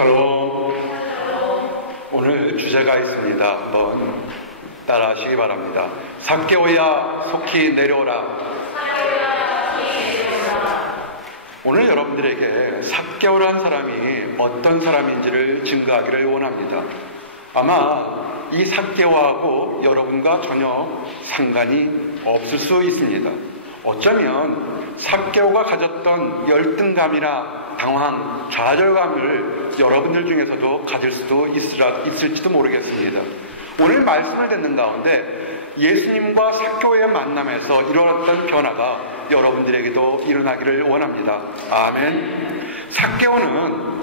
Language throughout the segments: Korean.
샬롬. 오늘 주제가 있습니다. 한번 따라하시기 바랍니다. 삭개오야 속히 내려오라. 오늘 여러분들에게 삭개오라는 사람이 어떤 사람인지를 증거하기를 원합니다. 아마 이 삭개오하고 여러분과 전혀 상관이 없을 수 있습니다. 어쩌면 삭개오가 가졌던 열등감이나 당황, 좌절감을 여러분들 중에서도 가질 수도 있을지도 모르겠습니다. 오늘 말씀을 듣는 가운데 예수님과 삭개오의 만남에서 일어났던 변화가 여러분들에게도 일어나기를 원합니다. 아멘. 삭개오는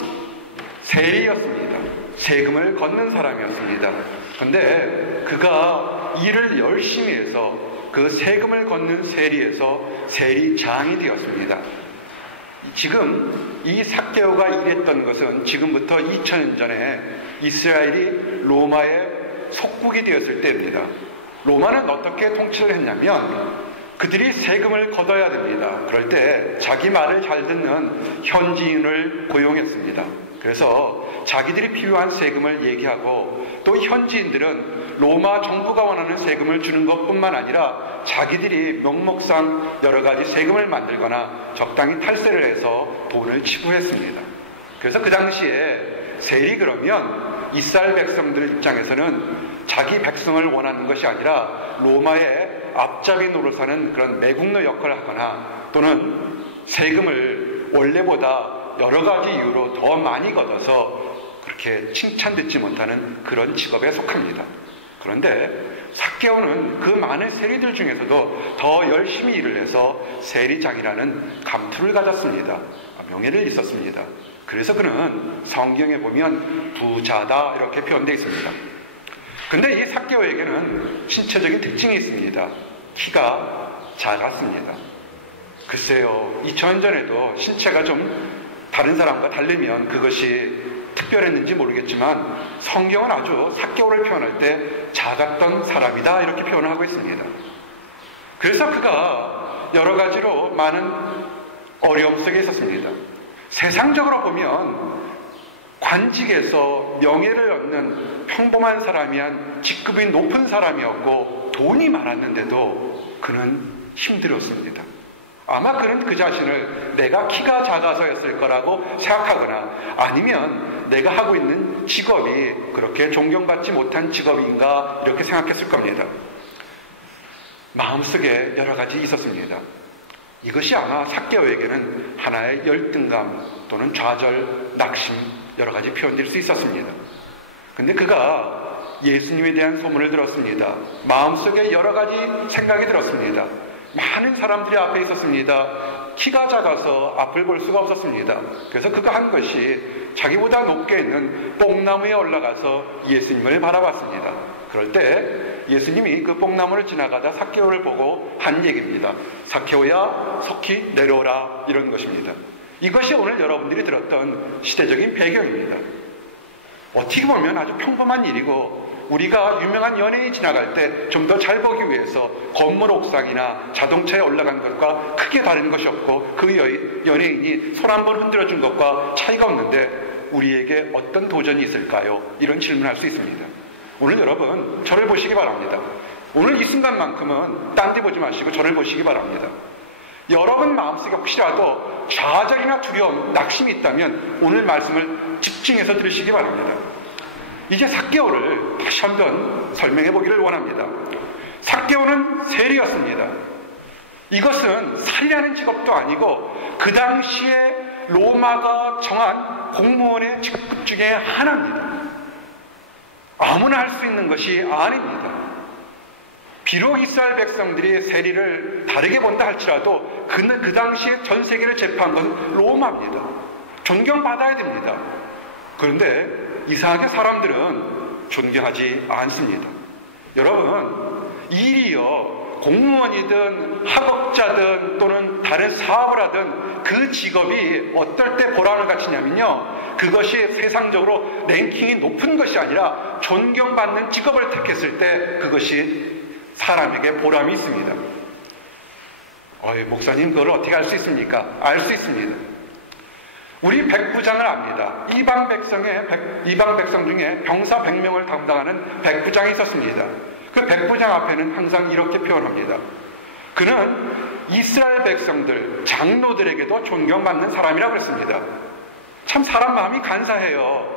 세리였습니다. 세금을 걷는 사람이었습니다. 그런데 그가 일을 열심히 해서 그 세금을 걷는 세리에서 세리장이 되었습니다. 지금 이 삭개오가 일했던 것은 지금부터 2000년 전에 이스라엘이 로마의 속국이 되었을 때입니다. 로마는 어떻게 통치를 했냐면 그들이 세금을 걷어야 됩니다. 그럴 때 자기 말을 잘 듣는 현지인을 고용했습니다. 그래서 자기들이 필요한 세금을 얘기하고 또 현지인들은 로마 정부가 원하는 세금을 주는 것뿐만 아니라 자기들이 명목상 여러 가지 세금을 만들거나 적당히 탈세를 해서 돈을 지불했습니다. 그래서 그 당시에 세리 그러면 이스라엘 백성들 입장에서는 자기 백성을 원하는 것이 아니라 로마의 앞잡이 노릇하는 그런 매국노 역할을 하거나 또는 세금을 원래보다 여러 가지 이유로 더 많이 걷어서 그렇게 칭찬듣지 못하는 그런 직업에 속합니다. 그런데 삭개오는 그 많은 세리들 중에서도 더 열심히 일을 해서 세리장이라는 감투를 가졌습니다. 명예를 있었습니다. 그래서 그는 성경에 보면 부자다 이렇게 표현되어 있습니다. 근데 이 삭개오에게는 신체적인 특징이 있습니다. 키가 작았습니다. 글쎄요, 2000년 전에도 신체가 좀 다른 사람과 다르면 그것이 특별했는지 모르겠지만 성경은 아주 삭개오를 표현할 때 작았던 사람이다 이렇게 표현을 하고 있습니다. 그래서 그가 여러 가지로 많은 어려움 속에 있었습니다. 세상적으로 보면 관직에서 명예를 얻는 평범한 사람이한 직급이 높은 사람이었고 돈이 많았는데도 그는 힘들었습니다. 아마 그는 그 자신을 내가 키가 작아서였을 거라고 생각하거나 아니면 내가 하고 있는 직업이 그렇게 존경받지 못한 직업인가 이렇게 생각했을 겁니다. 마음속에 여러 가지 있었습니다. 이것이 아마 삭개오에게는 하나의 열등감 또는 좌절, 낙심 여러 가지 표현될 수 있었습니다. 근데 그가 예수님에 대한 소문을 들었습니다. 마음속에 여러 가지 생각이 들었습니다. 많은 사람들이 앞에 있었습니다. 키가 작아서 앞을 볼 수가 없었습니다. 그래서 그가 한 것이 자기보다 높게 있는 뽕나무에 올라가서 예수님을 바라봤습니다. 그럴 때 예수님이 그 뽕나무를 지나가다 삭개오를 보고 한 얘기입니다. 삭개오야 속히 내려오라 이런 것입니다. 이것이 오늘 여러분들이 들었던 시대적인 배경입니다. 어떻게 보면 아주 평범한 일이고 우리가 유명한 연예인이 지나갈 때 좀 더 잘 보기 위해서 건물 옥상이나 자동차에 올라간 것과 크게 다른 것이 없고 그 연예인이 손 한번 흔들어준 것과 차이가 없는데 우리에게 어떤 도전이 있을까요? 이런 질문을 할 수 있습니다. 오늘 여러분 저를 보시기 바랍니다. 오늘 이 순간만큼은 딴 데 보지 마시고 저를 보시기 바랍니다. 여러분 마음속에 혹시라도 좌절이나 두려움, 낙심이 있다면 오늘 말씀을 집중해서 들으시기 바랍니다. 이제 삭개오를 다시 한번 설명해 보기를 원합니다. 삭개오는 세리였습니다. 이것은 살리하는 직업도 아니고 그 당시에 로마가 정한 공무원의 직급 중에 하나입니다. 아무나 할 수 있는 것이 아닙니다. 비록 이스라엘 백성들이 세리를 다르게 본다 할지라도 그 당시에 전 세계를 제패한 것은 로마입니다. 존경받아야 됩니다. 그런데 이상하게 사람들은 존경하지 않습니다. 여러분, 일이요, 공무원이든 학업자든 또는 다른 사업을 하든 그 직업이 어떨 때 보람을 갖추냐면요, 그것이 세상적으로 랭킹이 높은 것이 아니라 존경받는 직업을 택했을 때 그것이 사람에게 보람이 있습니다. 목사님 그걸 어떻게 알 수 있습니까? 알 수 있습니다. 우리 백부장을 압니다. 이방 백성 중에 병사 100명을 담당하는 백부장이 있었습니다. 그 백부장 앞에는 항상 이렇게 표현합니다. 그는 이스라엘 백성들, 장로들에게도 존경받는 사람이라고 했습니다. 참 사람 마음이 간사해요.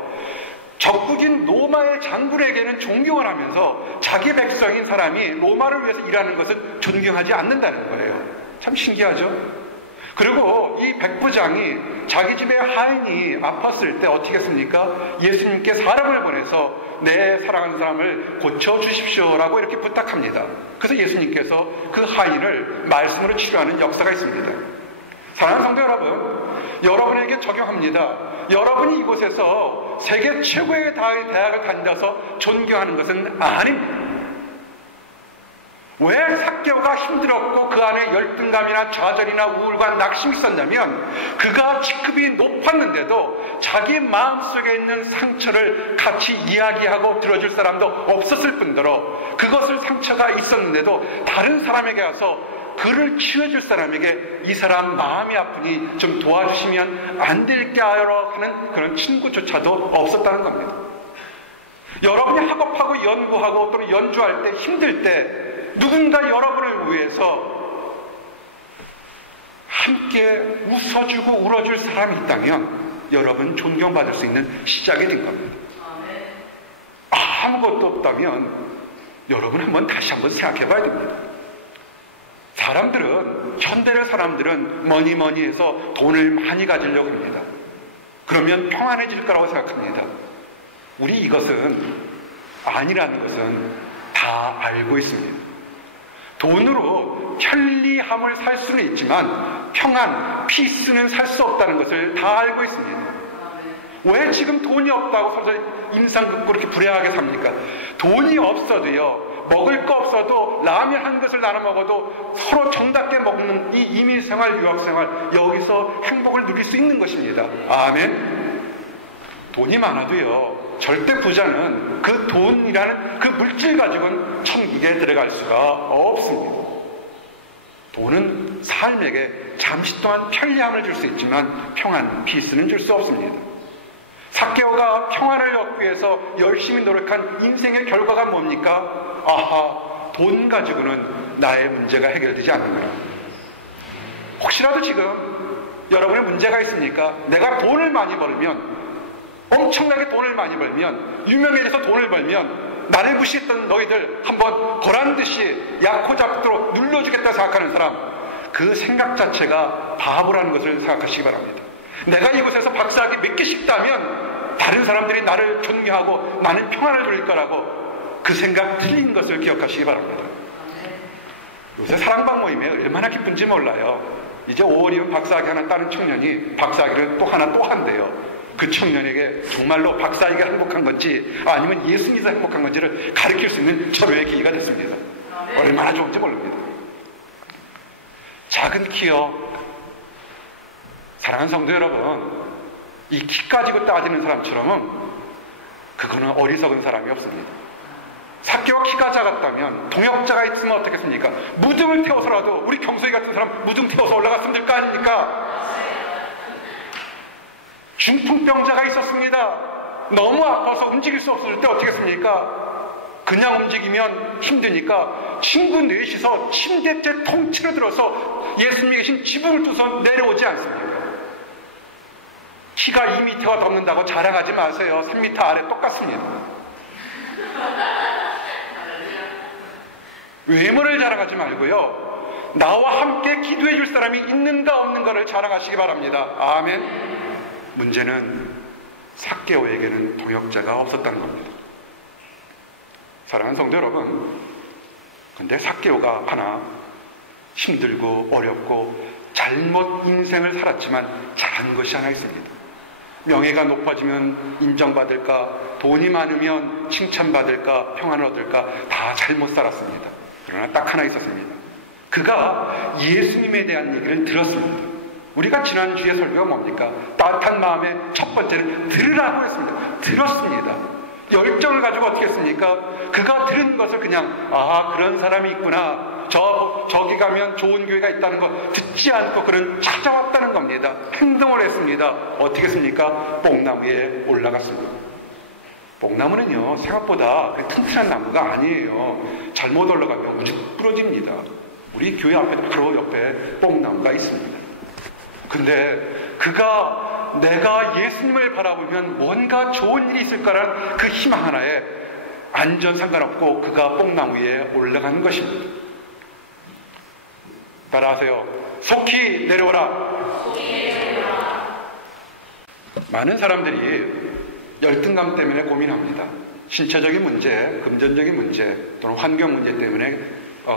적국인 로마의 장군에게는 존경을 하면서 자기 백성인 사람이 로마를 위해서 일하는 것은 존경하지 않는다는 거예요. 참 신기하죠? 그리고 이 백부장이 자기 집에 하인이 아팠을 때 어떻게 했습니까? 예수님께 사람을 보내서 내 사랑하는 사람을 고쳐주십시오라고 이렇게 부탁합니다. 그래서 예수님께서 그 하인을 말씀으로 치료하는 역사가 있습니다. 사랑하는 성도 여러분, 여러분에게 적용합니다. 여러분이 이곳에서 세계 최고의 대학을 다녀서 존경하는 것은 아닙니다. 왜 삭개오가 힘들었고 그 안에 열등감이나 좌절이나 우울과 낙심이 있었냐면 그가 직급이 높았는데도 자기 마음속에 있는 상처를 같이 이야기하고 들어줄 사람도 없었을 뿐더러 그것을 상처가 있었는데도 다른 사람에게 와서 그를 치유해줄 사람에게 이 사람 마음이 아프니 좀 도와주시면 안 될게 하러 하는 그런 친구조차도 없었다는 겁니다. 여러분이 학업하고 연구하고 또 연주할 때 힘들 때 누군가 여러분을 위해서 함께 웃어주고 울어줄 사람이 있다면 여러분 존경받을 수 있는 시작이 된 겁니다. 아무것도 없다면 여러분 다시 한번 생각해 봐야 됩니다. 현대의 사람들은 뭐니 해서 돈을 많이 가지려고 합니다. 그러면 평안해질 거라고 생각합니다. 우리 이것은 아니라는 것은 다 알고 있습니다. 돈으로 편리함을 살 수는 있지만 평안, 피스는 살 수 없다는 것을 다 알고 있습니다. 왜 지금 돈이 없다고 서로 인상 긋고 이렇게 불행하게 삽니까? 돈이 없어도요, 먹을 거 없어도 라면 한 것을 나눠 먹어도 서로 정답게 먹는 이 이민생활, 유학생활, 여기서 행복을 누릴 수 있는 것입니다. 아멘. 돈이 많아도요, 절대 부자는 그 돈이라는 그 물질 가지고는 천국에 들어갈 수가 없습니다. 돈은 삶에게 잠시 동안 편리함을 줄 수 있지만 평안, 피스는 줄 수 없습니다. 삭개오가 평안을 얻기 위해서 열심히 노력한 인생의 결과가 뭡니까? 아하, 돈 가지고는 나의 문제가 해결되지 않는구나. 혹시라도 지금 여러분의 문제가 있습니까? 내가 돈을 많이 벌면, 엄청나게 돈을 많이 벌면, 유명해져서 돈을 벌면 나를 무시했던 너희들 한번 보란듯이 약호 잡도록 눌러주겠다 생각하는 사람, 그 생각 자체가 바보라는 것을 생각하시기 바랍니다. 내가 이곳에서 박사학위 몇 개씩 따면 다른 사람들이 나를 존경하고 나는 평안을 누릴 거라고, 그 생각 틀린 것을 기억하시기 바랍니다. 요새 사랑방 모임에 얼마나 기쁜지 몰라요. 이제 5월이면 박사학위 하나 따는 청년이 박사학위를 또 한대요. 그 청년에게 정말로 박사학위가 행복한 건지 아니면 예수 믿어 행복한 건지를 가르칠 수 있는 절호의 기회가 됐습니다. 얼마나 좋은지 모릅니다. 작은 키요. 사랑하는 성도 여러분, 이 키 가지고 따지는 사람처럼은 그거는 어리석은 사람이 없습니다. 삭개오가 키가 작았다면 동역자가 있으면 어떻겠습니까? 무등을 태워서라도, 우리 경소희 같은 사람 무등 태워서 올라갔으면 될 거 아닙니까? 중풍병자가 있었습니다. 너무 아파서 움직일 수 없을 때 어떻게 했습니까? 그냥 움직이면 힘드니까 친구 넷이서 침대째 통째로 들어서 예수님이 계신 지붕을 뚫어서 내려오지 않습니까? 키가 2m가 넘는다고 자랑하지 마세요. 3m 아래 똑같습니다. 외모를 자랑하지 말고요, 나와 함께 기도해 줄 사람이 있는가 없는가를 자랑하시기 바랍니다. 아멘. 문제는 삭개오에게는 동역자가 없었다는 겁니다. 사랑하는 성도 여러분, 근데 삭개오가 하나 힘들고 어렵고 잘못 인생을 살았지만 잘한 것이 하나 있습니다. 명예가 높아지면 인정받을까, 돈이 많으면 칭찬받을까, 평안을 얻을까, 다 잘못 살았습니다. 그러나 딱 하나 있었습니다. 그가 예수님에 대한 얘기를 들었습니다. 우리가 지난주에 설교가 뭡니까? 따뜻한 마음의 첫 번째는 들으라고 했습니다. 들었습니다. 열정을 가지고 어떻게 했습니까? 그가 들은 것을 그냥, 아, 그런 사람이 있구나, 저기 가면 좋은 교회가 있다는 거 듣지 않고 그는 찾아왔다는 겁니다. 행동을 했습니다. 어떻게 했습니까? 뽕나무에 올라갔습니다. 뽕나무는요, 생각보다 튼튼한 나무가 아니에요. 잘못 올라가면 우직 부러집니다. 우리 교회 앞에도 바로 옆에 뽕나무가 있습니다. 근데 그가 내가 예수님을 바라보면 뭔가 좋은 일이 있을까라는 그 희망 하나에 안전 상관없고 그가 뽕나무 위에 올라간 것입니다. 따라하세요. 속히 내려오라. 많은 사람들이 열등감 때문에 고민합니다. 신체적인 문제, 금전적인 문제 또는 환경 문제 때문에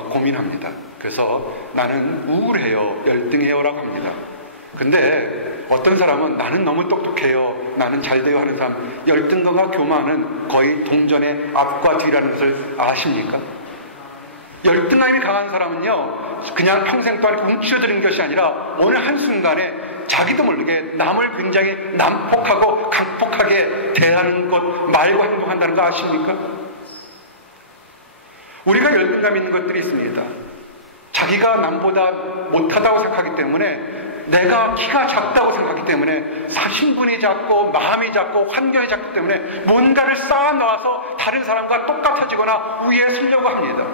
고민합니다. 그래서 나는 우울해요, 열등해요라고 합니다. 근데 어떤 사람은 나는 너무 똑똑해요, 나는 잘돼요 하는 사람, 열등감과 교만은 거의 동전의 앞과 뒤라는 것을 아십니까? 열등감이 강한 사람은요, 그냥 평생 동안 움츠러드는 것이 아니라 어느 한순간에 자기도 모르게 남을 굉장히 난폭하고 강폭하게 대하는 것, 말과 행동한다는 거 아십니까? 우리가 열등감 있는 것들이 있습니다. 자기가 남보다 못하다고 생각하기 때문에, 내가 키가 작다고 생각하기 때문에, 신분이 작고 마음이 작고 환경이 작기 때문에 뭔가를 쌓아놓아서 다른 사람과 똑같아지거나 위에 서려고 합니다.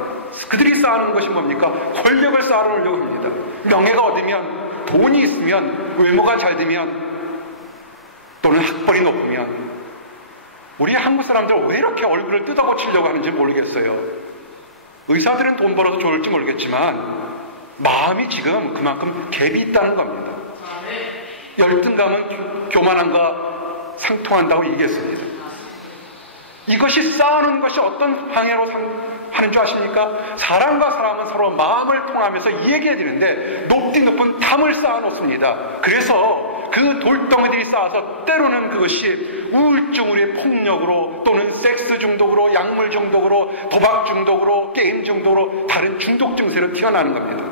그들이 쌓아놓은 것이 뭡니까? 권력을 쌓아놓으려고 합니다. 명예가 얻으면, 돈이 있으면, 외모가 잘 되면, 또는 학벌이 높으면. 우리 한국 사람들 왜 이렇게 얼굴을 뜯어고치려고 하는지 모르겠어요. 의사들은 돈 벌어서 좋을지 모르겠지만 마음이 지금 그만큼 갭이 있다는 겁니다. 열등감은 교만함과 상통한다고 얘기했습니다. 이것이 쌓아놓은 것이 어떤 방향으로 하는 줄 아십니까? 사람과 사람은 서로 마음을 통하면서 얘기해야 되는데 높디 높은 담을 쌓아놓습니다. 그래서 그 돌덩이들이 쌓아서 때로는 그것이 우울증으로의 폭력으로, 또는 섹스 중독으로, 약물 중독으로, 도박 중독으로, 게임 중독으로, 다른 중독 증세로 튀어나오는 겁니다.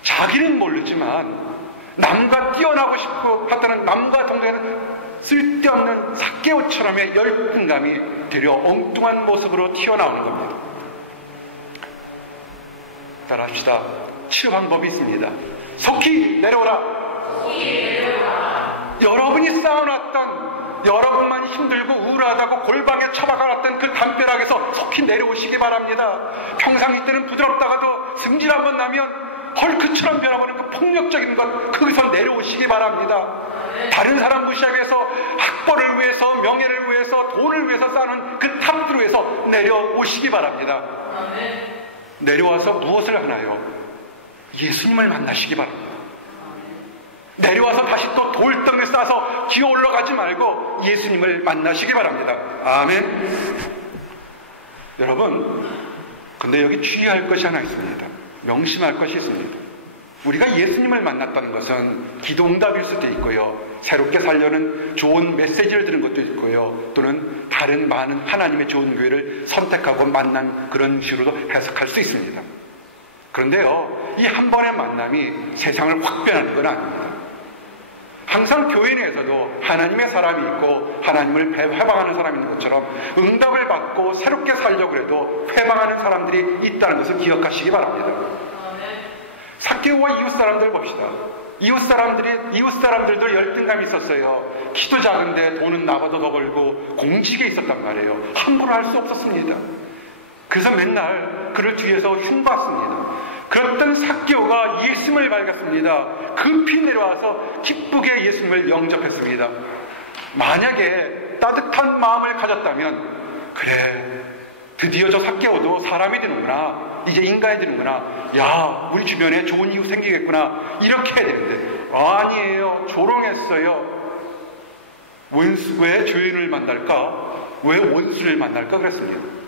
자기는 모르지만 남과 뛰어나고 싶고 하다는 남과 동등하는 쓸데없는 삭개오처럼의 열등감이 되려 엉뚱한 모습으로 튀어나오는 겁니다. 따라합시다. 치유 방법이 있습니다. 속히 내려오라. 여러분이 쌓아놨던, 여러분만이 힘들고 우울하다고 골방에 처박아놨던 그 담벼락에서 속히 내려오시기 바랍니다. 평상시 때는 부드럽다가도 승질 한번 나면 헐크처럼 변화버리는 그 폭력적인 것, 거기서 내려오시기 바랍니다. 다른 사람 무시하기 위해서, 학벌을 위해서, 명예를 위해서, 돈을 위해서 쌓는 그 탑들을 위해서 내려오시기 바랍니다. 내려와서 무엇을 하나요? 예수님을 만나시기 바랍니다. 내려와서 다시 또 돌덩이 싸서 기어 올라가지 말고 예수님을 만나시기 바랍니다. 아멘. 여러분, 근데 여기 주의할 것이 하나 있습니다. 명심할 것이 있습니다. 우리가 예수님을 만났다는 것은 기도응답일 수도 있고요, 새롭게 살려는 좋은 메시지를 들은 것도 있고요, 또는 다른 많은 하나님의 좋은 교회를 선택하고 만난 그런 식으로도 해석할 수 있습니다. 그런데요, 이 한 번의 만남이 세상을 확 변하는 건 아닙니다. 항상 교회 내에서도 하나님의 사람이 있고 하나님을 회방하는 사람이 있는 것처럼 응답을 받고 새롭게 살려고 해도 회방하는 사람들이 있다는 것을 기억하시기 바랍니다. 삭개오와 이웃 사람들 봅시다. 이웃 사람들도 열등감이 있었어요. 키도 작은데 돈은 나보다 더 벌고 공직에 있었단 말이에요. 함부로 할 수 없었습니다. 그래서 맨날 그를 뒤에서 흉봤습니다. 그랬던 삭개오가 예수님을 밝았습니다. 급히 내려와서 기쁘게 예수님을 영접했습니다. 만약에 따뜻한 마음을 가졌다면, 그래, 드디어 저 삭개오도 사람이 되는구나, 이제 인간이 되는구나, 야, 우리 주변에 좋은 이웃 생기겠구나, 이렇게 해야 되는데 아니에요. 조롱했어요. 왜 죄인을 만날까? 왜 원수를 만날까? 그랬습니다.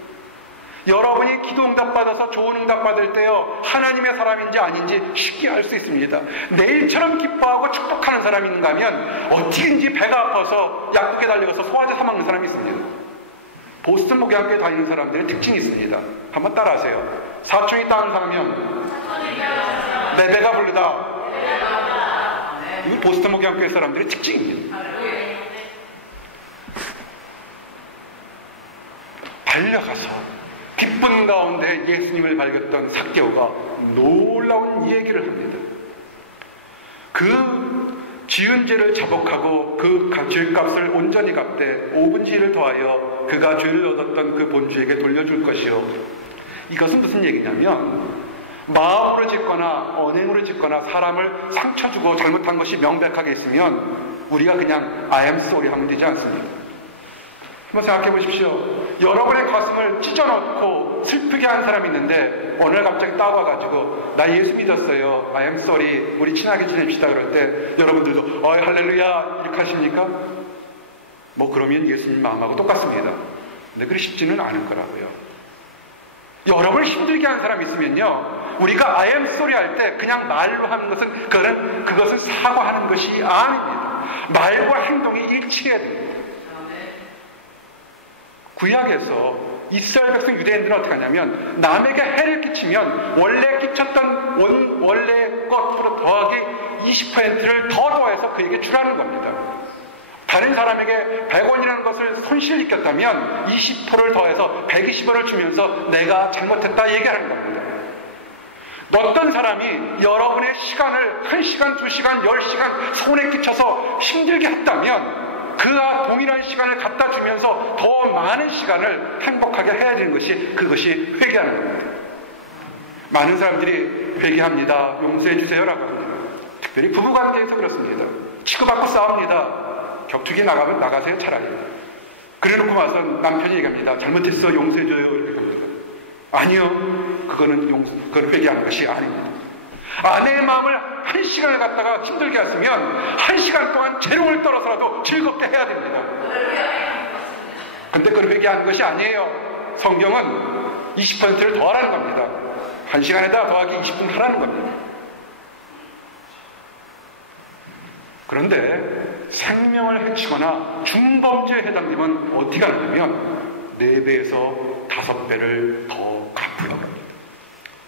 여러분이 기도 응답 받아서 좋은 응답 받을 때요, 하나님의 사람인지 아닌지 쉽게 알 수 있습니다. 내일처럼 기뻐하고 축복하는 사람이 있는가 하면 어떻게든지 배가 아파서 약국에 달려가서 소화제 사 먹는 사람이 있습니다. 보스턴 목양교회 다니는 사람들의 특징이 있습니다. 한번 따라하세요. 사촌이 땅을 사면 내 배가 부르다. 이거 보스턴 목양교회 사람들의 특징입니다. 달려가서 기쁜 가운데 예수님을 발견했던 삭개오가 놀라운 얘기를 합니다. 그 지은 죄를 자복하고 그 죄값을 온전히 갚되 5분의 1을 더하여 그가 죄를 얻었던 그 본주에게 돌려줄 것이요. 이것은 무슨 얘기냐면 마음으로 짓거나 언행으로 짓거나 사람을 상처 주고 잘못한 것이 명백하게 있으면 우리가 그냥 I am sorry 하면 되지 않습니까? 한번 생각해 보십시오. 여러분의 가슴을 찢어놓고 슬프게 한 사람이 있는데 오늘 갑자기 따와가지고 나 예수 믿었어요. I am sorry. 우리 친하게 지냅시다. 그럴 때 여러분들도 할렐루야 이렇게 하십니까? 뭐 그러면 예수님 마음하고 똑같습니다. 근데 그리 쉽지는 않을 거라고요. 여러분을 힘들게 한 사람이 있으면요, 우리가 I am sorry 할 때 그냥 말로 하는 것은 그것은 사과하는 것이 아닙니다. 말과 행동이 일치해야 됩니다. 구약에서 이스라엘 백성 유대인들은 어떻게 하냐면 남에게 해를 끼치면 원래 끼쳤던 원래 것으로 더하기 20%를 더 더해서 그에게 주라는 겁니다. 다른 사람에게 100원이라는 것을 손실을 입혔다면 20%를 더해서 120원을 주면서 내가 잘못했다 얘기하는 겁니다. 어떤 사람이 여러분의 시간을 1시간, 2시간, 10시간 손에 끼쳐서 힘들게 했다면 그와 동일한 시간을 갖다 주면서 더 많은 시간을 행복하게 해야 되는 것이 그것이 회개하는 겁니다. 많은 사람들이 회개합니다. 용서해 주세요라고 합니다. 특별히 부부관계에서 그렇습니다. 치고받고 싸웁니다. 격투기에 나가세요 차라리. 그래놓고 와서 남편이 얘기합니다. 잘못했어 용서해줘요 이렇게 합니다. 아니요, 그건 회개하는 것이 아닙니다. 아내의 마음을 1시간을 갖다가 힘들게 했으면 1시간 동안 재롱을 떨어서라도 즐겁게 해야 됩니다. 근데 그걸 회개하는 것이 아니에요. 성경은 20%를 더하라는 겁니다. 1시간에다 더하기 20분 하라는 겁니다. 그런데 생명을 해치거나 중범죄에 해당되면 어떻게 하냐면 4배에서 5배를 더 갚으라고 합니다.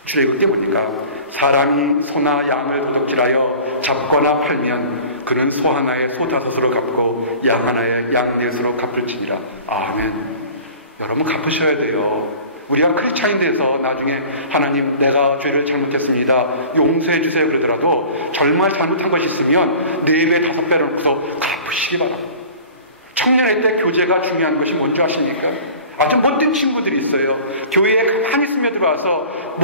출애굽기 보니까 사람이 소나 양을 도둑질하여 잡거나 팔면 그는 소 하나에 소 5으로 갚고 양 하나에 양 4으로 갚을지니라. 아멘. 여러분 갚으셔야 돼요. 우리가 크리스찬이 돼서 나중에 하나님 내가 죄를 잘못했습니다 용서해 주세요 그러더라도 정말 잘못한 것이 있으면 4배 5배를 놓고서 갚으시기 바랍니다. 청년의 때 교제가 중요한 것이 뭔지 아십니까? 아주 못된 친구들이 있어요. 교회에 가만히 스며들어와서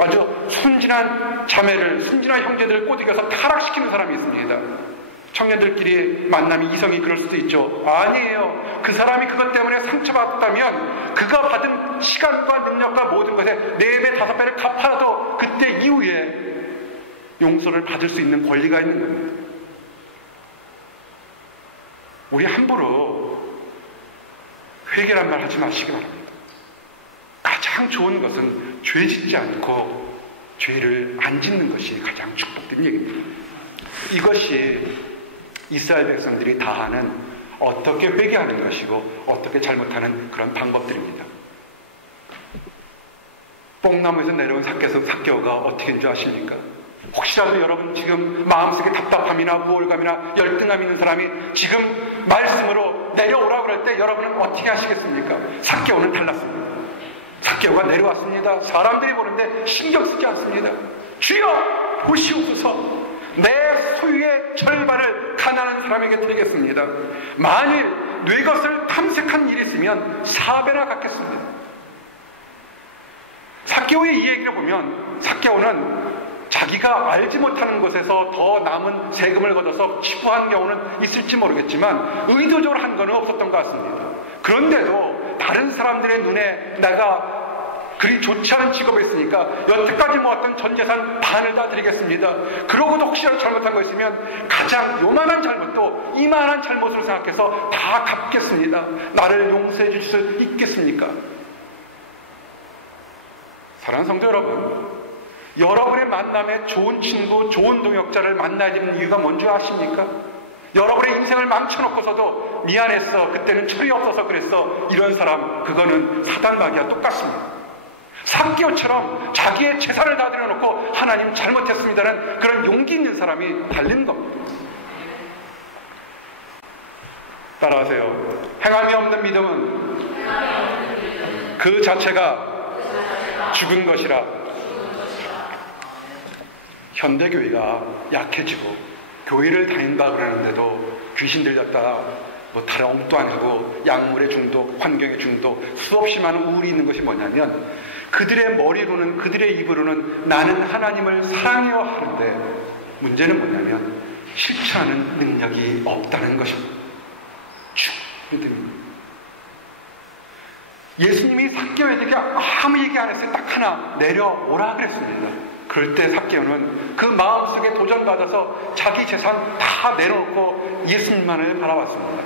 아주 순진한 형제들을 꼬드겨서 타락시키는 사람이 있습니다. 청년들끼리 만남이 이성이 그럴 수도 있죠. 아니에요. 그 사람이 그것 때문에 상처받았다면 그가 받은 시간과 능력과 모든 것에 4배 5배를 갚아도 그때 이후에 용서를 받을 수 있는 권리가 있는 겁니다. 우리 함부로 회개란 말 하지 마시기 바랍니다. 가장 좋은 것은 죄 짓지 않고 죄를 안 짓는 것이 가장 축복된 얘기입니다. 이것이 이스라엘 백성들이 다 하는 어떻게 회개하는 것이고 어떻게 잘못하는 그런 방법들입니다. 뽕나무에서 내려온 삭개오가 어떻게 된 줄 아십니까? 혹시라도 여러분 지금 마음속에 답답함이나 우울감이나 열등감 있는 사람이 지금 말씀으로 내려오라고 그럴 때 여러분은 어떻게 하시겠습니까? 삭개오는 달랐습니다. 삭개오가 내려왔습니다. 사람들이 보는데 신경 쓰지 않습니다. 주여 보시옵소서, 내 소유의 절반을 가난한 사람에게 드리겠습니다. 만일 내 것을 탐색한 일이 있으면 4배나 갚겠습니다. 삭개오의 이 얘기를 보면 삭개오는 자기가 알지 못하는 곳에서 더 남은 세금을 걷어서 치부한 경우는 있을지 모르겠지만 의도적으로 한 건 없었던 것 같습니다. 그런데도 다른 사람들의 눈에 내가 그리 좋지 않은 직업에 있으니까 여태까지 모았던 전 재산 반을 다 드리겠습니다. 그러고도 혹시라도 잘못한 거 있으면 가장 요만한 잘못도 이만한 잘못으로 생각해서 다 갚겠습니다. 나를 용서해 주실 수 있겠습니까? 사랑하는 성도 여러분, 여러분의 만남에 좋은 친구, 좋은 동역자를 만나야 되는 이유가 뭔지 아십니까? 여러분의 인생을 망쳐놓고서도 미안했어, 그때는 철이 없어서 그랬어, 이런 사람, 그거는 사단마귀와 똑같습니다. 삭개오처럼 자기의 재산을 다 들여놓고 하나님 잘못했습니다라는 그런 용기 있는 사람이 달린 겁니다. 따라하세요. 행함이 없는 믿음은 그 자체가 죽은 것이라. 현대교회가 약해지고 교회를 다닌다 그러는데도 귀신 들렸다, 뭐 다른 엉뚱한 하고 약물의 중독, 환경의 중독, 수없이 많은 우울이 있는 것이 뭐냐면 그들의 머리로는, 그들의 입으로는 나는 하나님을 사랑해야 하는데 문제는 뭐냐면 실천하는 능력이 없다는 것입니다. 믿음입니다. 예수님이 삭개오에게 아무 얘기 안 했어요. 딱 하나, 내려오라 그랬습니다. 그럴 때 삭개오는 그 마음속에 도전받아서 자기 재산 다 내려놓고 예수님만을 바라봤습니다.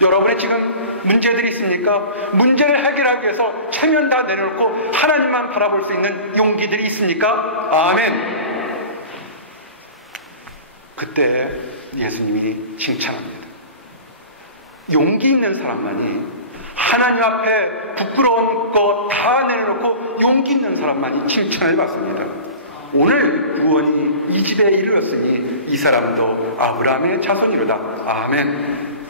여러분의 지금 문제들이 있습니까? 문제를 해결하기 위해서 체면 다 내려놓고 하나님만 바라볼 수 있는 용기들이 있습니까? 아멘. 그때 예수님이 칭찬합니다. 용기 있는 사람만이, 하나님 앞에 부끄러운 거 다 내려놓고 용기 있는 사람만이 칭찬을 받습니다. 오늘 구원이 이 집에 이르렀으니 이 사람도 아브라함의 자손이로다. 아멘.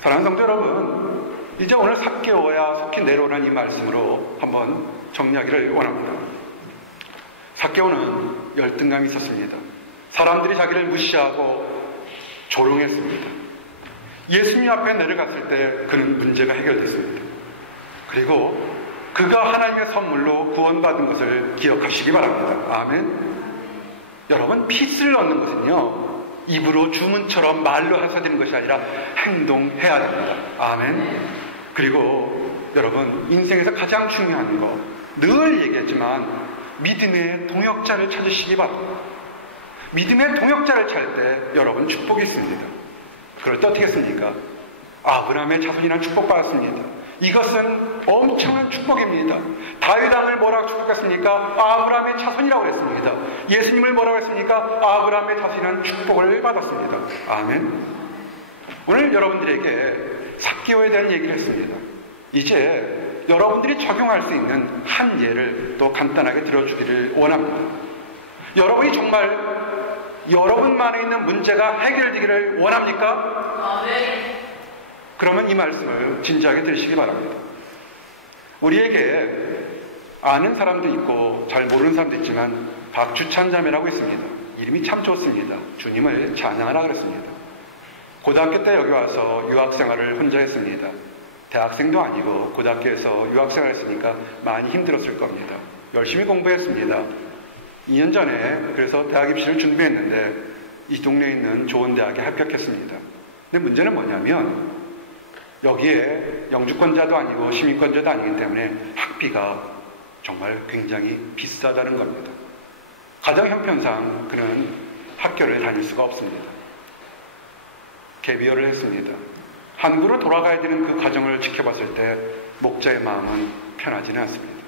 사랑하는 성도 여러분, 이제 오늘 삭개오야 속히 내려오라는 이 말씀으로 한번 정리하기를 원합니다. 삭개오는 열등감이 있었습니다. 사람들이 자기를 무시하고 조롱했습니다. 예수님 앞에 내려갔을 때 그는 문제가 해결됐습니다. 그리고 그가 하나님의 선물로 구원받은 것을 기억하시기 바랍니다. 아멘. 여러분, 피스를 얻는 것은요, 입으로 주문처럼 말로 하셔지는 것이 아니라 행동해야 됩니다. 아멘. 그리고 여러분, 인생에서 가장 중요한 거, 늘 얘기했지만 믿음의 동역자를 찾으시기 바랍니다. 믿음의 동역자를 찾을 때 여러분 축복이 있습니다. 그럴 때 어떻게 했습니까? 아브라함의 자손이란 축복받았습니다. 이것은 엄청난 축복입니다. 다윗 왕을 뭐라고 축복했습니까? 아브라함의 자손이라고 했습니다. 예수님을 뭐라고 했습니까? 아브라함의 자손이라는 축복을 받았습니다. 아멘. 오늘 여러분들에게 삭개오에 대한 얘기를 했습니다. 이제 여러분들이 적용할 수 있는 한 예를 또 간단하게 들어주기를 원합니다. 여러분이 정말 여러분만에 있는 문제가 해결되기를 원합니까? 네. 그러면 이 말씀을 진지하게 들으시기 바랍니다. 우리에게 아는 사람도 있고 잘 모르는 사람도 있지만 박주찬 자매라고 있습니다. 이름이 참 좋습니다. 주님을 찬양하라 그랬습니다. 고등학교 때 여기 와서 유학생활을 혼자 했습니다. 대학생도 아니고 고등학교에서 유학생활을 했으니까 많이 힘들었을 겁니다. 열심히 공부했습니다. 2년 전에 그래서 대학 입시를 준비했는데 이 동네에 있는 좋은 대학에 합격했습니다. 근데 문제는 뭐냐면 여기에 영주권자도 아니고 시민권자도 아니기 때문에 학비가 정말 굉장히 비싸다는 겁니다. 가정 형편상 그는 학교를 다닐 수가 없습니다. 개비어를 했습니다. 한국으로 돌아가야 되는 그 과정을 지켜봤을 때 목자의 마음은 편하지는 않습니다.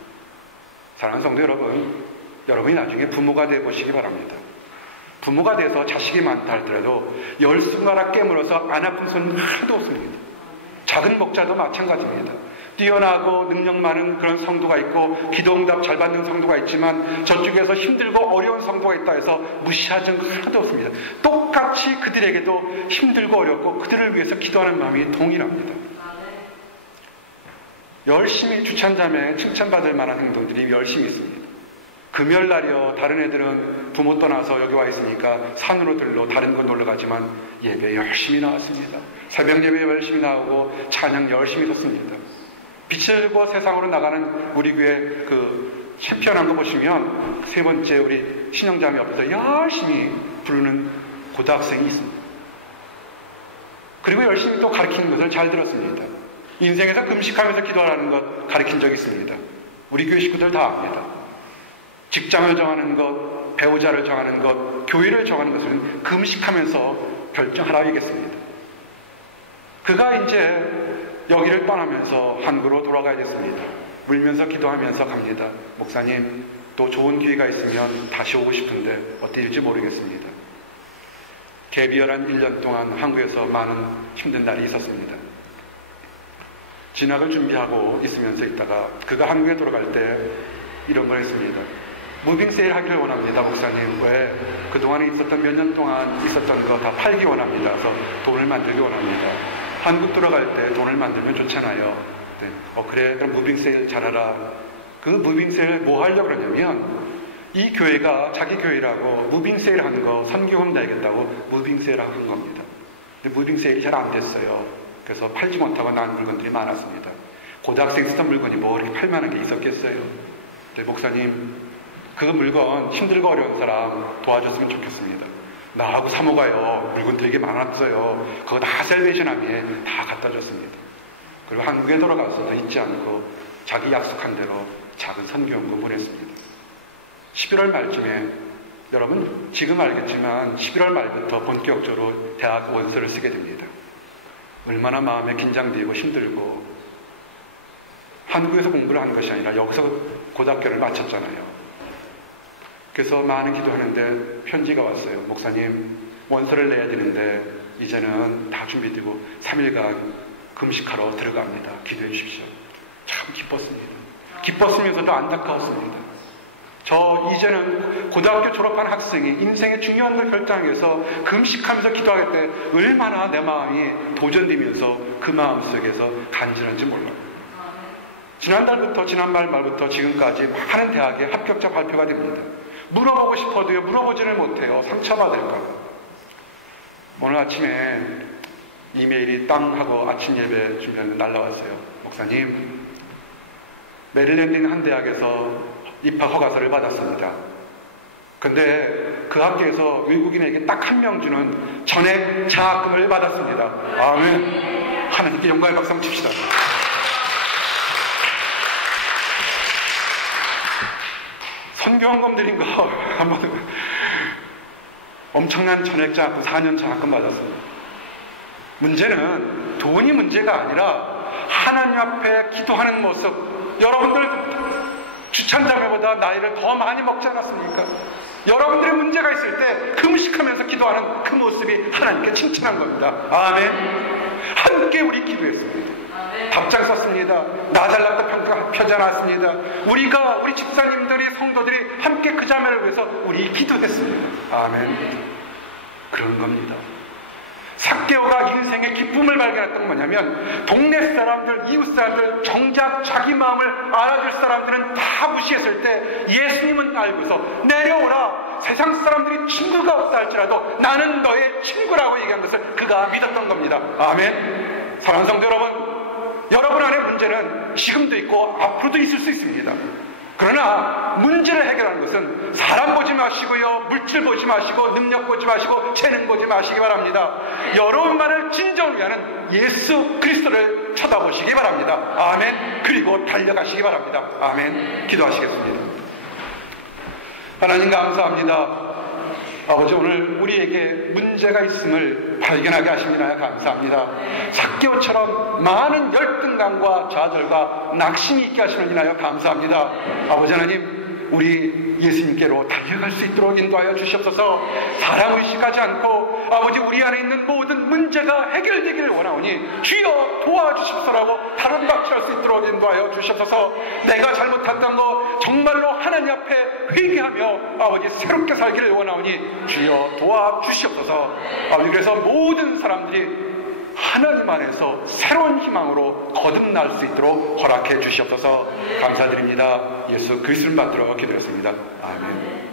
사랑하는 성도 여러분, 여러분이 나중에 부모가 되어보시기 바랍니다. 부모가 돼서 자식이 많다 할더라도 10손가락 깨물어서 안 아픈 손은 하나도 없습니다. 작은 목자도 마찬가지입니다. 뛰어나고 능력 많은 그런 성도가 있고 기도응답 잘 받는 성도가 있지만 저쪽에서 힘들고 어려운 성도가 있다 해서 무시하는 건 하나도 없습니다. 똑같이 그들에게도 힘들고 어렵고 그들을 위해서 기도하는 마음이 동일합니다. 열심히 주찬자매 칭찬받을 만한 행동들이 열심히 있습니다. 금요일날이요, 다른 애들은 부모 떠나서 여기 와 있으니까 산으로 들러 다른 거 놀러 가지만 예배 열심히 나왔습니다. 새벽 예배 열심히 나오고 찬양 열심히 했습니다. 빛을 들고 세상으로 나가는 우리 교회 그 챔피언한 거 보시면 세 번째 우리 신영자매 옆에서 열심히 부르는 고등학생이 있습니다. 그리고 열심히 또 가르치는 것을 잘 들었습니다. 인생에서 금식하면서 기도하라는 것 가르친 적이 있습니다. 우리 교회 식구들 다 압니다. 직장을 정하는 것, 배우자를 정하는 것, 교회를 정하는 것은 금식하면서 결정하라고 얘기했습니다. 그가 이제 여기를 떠나면서 한국으로 돌아가야 됐습니다. 울면서 기도하면서 갑니다. 목사님, 또 좋은 기회가 있으면 다시 오고 싶은데 어떻게 될지 모르겠습니다. 개비어란 1년 동안 한국에서 많은 힘든 날이 있었습니다. 진학을 준비하고 있으면서 있다가 그가 한국에 돌아갈 때 이런 걸 했습니다. 무빙 세일 하기를 원합니다. 목사님, 왜 그동안에 있었던 몇 년 동안 있었던 거 다 팔기 원합니다. 그래서 돈을 만들기 원합니다. 한국 들어갈 때 돈을 만들면 좋잖아요. 네. 그래, 그럼 무빙 세일 잘하라. 그 무빙세일 뭐 하려고 그러냐면 이 교회가 자기 교회라고 무빙세일 하는 거 선교금 내겠다고 무빙세일 하는 겁니다. 근데 무빙세일이 잘 안 됐어요. 그래서 팔지 못하고 난 물건들이 많았습니다. 고등학생 쓰던 물건이 뭐 이렇게 팔만한 게 있었겠어요. 근데 목사님, 그 물건 힘들고 어려운 사람 도와줬으면 좋겠습니다. 나하고 사모가요 물건 되게 많았어요. 그거 다 셀베이션함에 다 갖다 줬습니다. 그리고 한국에 돌아가서도 잊지 않고 자기 약속한 대로 작은 선교연금 보냈습니다. 11월 말쯤에, 여러분 지금 알겠지만 11월 말부터 본격적으로 대학 원서를 쓰게 됩니다. 얼마나 마음에 긴장되고 힘들고, 한국에서 공부를 한 것이 아니라 여기서 고등학교를 마쳤잖아요. 그래서 많은 기도하는데 편지가 왔어요. 목사님, 원서를 내야 되는데 이제는 다 준비되고 3일간 금식하러 들어갑니다. 기도해 주십시오. 참 기뻤습니다. 기뻤으면서도 안타까웠습니다. 저 이제는 고등학교 졸업한 학생이 인생의 중요한 걸 결정해서 금식하면서 기도할 때 얼마나 내 마음이 도전되면서 그 마음 속에서 간절한지 몰라요. 지난달부터, 지난달 말부터 지금까지 많은 대학에 합격자 발표가 됩니다. 물어보고 싶어도요, 물어보지를 못해요. 상처받을까. 오늘 아침에 이메일이 땅 하고 아침 예배 준비하는데 날라왔어요. 목사님, 메릴랜드 있는 한 대학에서 입학 허가서를 받았습니다. 근데 그 학교에서 외국인에게 딱 한 명 주는 전액 장학금을 받았습니다. 아멘. 하나님께 영광의 박수 한번 칩시다. 선교원금 드린 거 한번 엄청난 전액 장학금, 4년 장학금 받았습니다. 문제는 돈이 문제가 아니라 하나님 앞에 기도하는 모습. 여러분들 주찬자매보다 나이를 더 많이 먹지 않았습니까? 여러분들의 문제가 있을 때 금식하면서 기도하는 그 모습이 하나님께 칭찬한 겁니다. 아멘. 함께 우리 기도했습니다. 답장 썼습니다. 나 잘났다 평가 펴져놨습니다. 우리 집사님들이, 성도들이 함께 그 자매를 위해서 우리 기도했습니다. 아멘. 그런 겁니다. 삭개오가 인생의 기쁨을 발견했던 건 뭐냐면, 동네 사람들, 이웃 사람들, 정작 자기 마음을 알아줄 사람들은 다 무시했을 때 예수님은 알고서 내려오라. 세상 사람들이 친구가 없다 할지라도 나는 너의 친구라고 얘기한 것을 그가 믿었던 겁니다. 아멘. 사랑하는 성도 여러분, 여러분 안에 문제는 지금도 있고 앞으로도 있을 수 있습니다. 그러나 문제를 해결하는 것은 사람 보지 마시고요, 물질 보지 마시고, 능력 보지 마시고, 재능 보지 마시기 바랍니다. 여러분만을 진정을 위하는 예수 그리스도를 쳐다보시기 바랍니다. 아멘. 그리고 달려가시기 바랍니다. 아멘. 기도하시겠습니다. 하나님 감사합니다. 아버지, 오늘 우리에게 문제가 있음을 발견하게 하시니라 감사합니다. 삭개오처럼 많은 열등감과 좌절과 낙심이 있게 하시느니라요 감사합니다. 아버지 하나님, 우리 예수님께로 달려갈 수 있도록 인도하여 주시옵소서. 사람 의식하지 않고 아버지 우리 안에 있는 모든 문제가 해결되기를 원하오니 주여 도와주십소라고 다른 박수할 수 있도록 인도하여 주시옵소서. 내가 잘못했던 거 정말로 하나님 앞에 회개하며 아버지 새롭게 살기를 원하오니 주여 도와주시옵소서. 아버지, 그래서 모든 사람들이 하나님 안에서 새로운 희망으로 거듭날 수 있도록 허락해 주시옵소서. 감사드립니다. 예수 그리스도를 받들어 기도했습니다. 아멘.